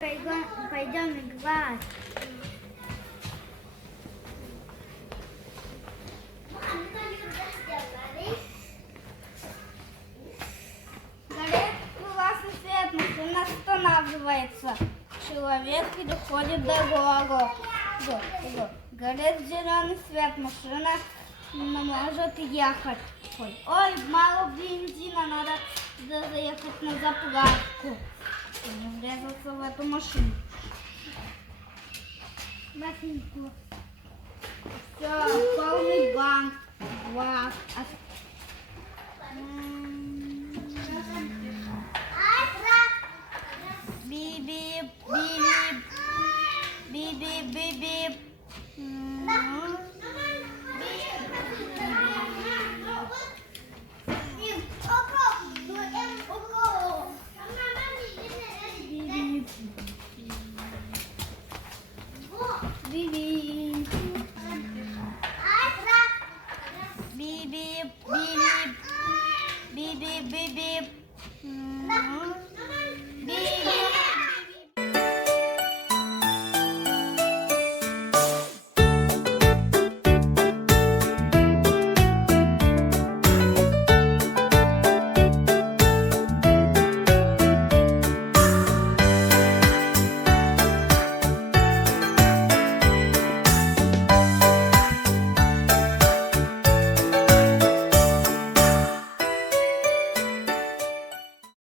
Пойдем играть. Горит красный свет, машина останавливается. Человек переходит дорогу. Горит зеленый свет, машина не может ехать. Ой, мало бензина, надо заехать на заправку. Не врезаться в эту машину. Все, полный банк. Вау. Бип-бип, бип-бип, бип-бип, бип-бип. Бип-бип. Бип-бип, бип-бип, бип-бип, бип-бип.